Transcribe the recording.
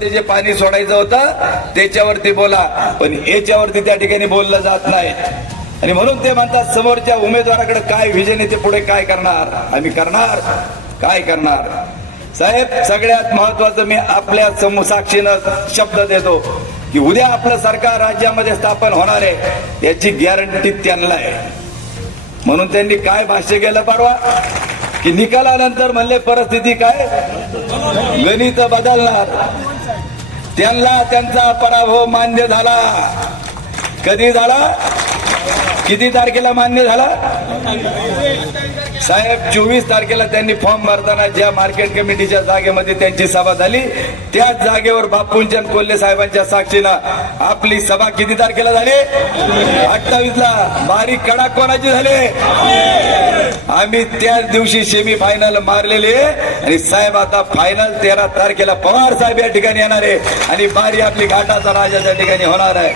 ते जे पाणी सोडायचं होतं त्याच्यावरती बोला. पण याच्यावरती त्या ठिकाणी बोललं जात नाही. आणि म्हणून ते म्हणतात समोरच्या उमेदवाराकडे काय व्हिजन ते पुढे काय करणार? आम्ही करणार. काय करणार? साहेब सगळ्यात महत्वाचं मी आपल्या समसाक्षीनं शब्द देतो की उद्या आपलं सरकार राज्यामध्ये स्थापन होणार आहे याची गॅरंटी त्यांना आहे. म्हणून त्यांनी काय भाष्य केलं परवा की निकालानंतर म्हणले परिस्थिती काय? गणित बदलणार. त्यांना त्यांचा पराभव मान्य झाला. कधी झाला? किती तारखेला मान्य झाला? साहेब चोवीस तारखेला त्यांनी फॉर्म भरताना ज्या मार्केट कमिटीच्या जागेमध्ये त्यांची सभा झाली त्याच जागेवर बापूंचंद कोल्हे साहेबांच्या साक्षीनं आपली सभा किती तारखेला झाली? अठ्ठावीस ला बारीक कडा कोणाची झाली? आम्ही त्याच दिवशी सेमी फायनल मारलेले आणि साहेब आता फायनल तेरा तारखेला पवार साहेब या ठिकाणी येणार आहे. आणि बारी आपली घाटाचा राजाच्या ठिकाणी होणार आहे.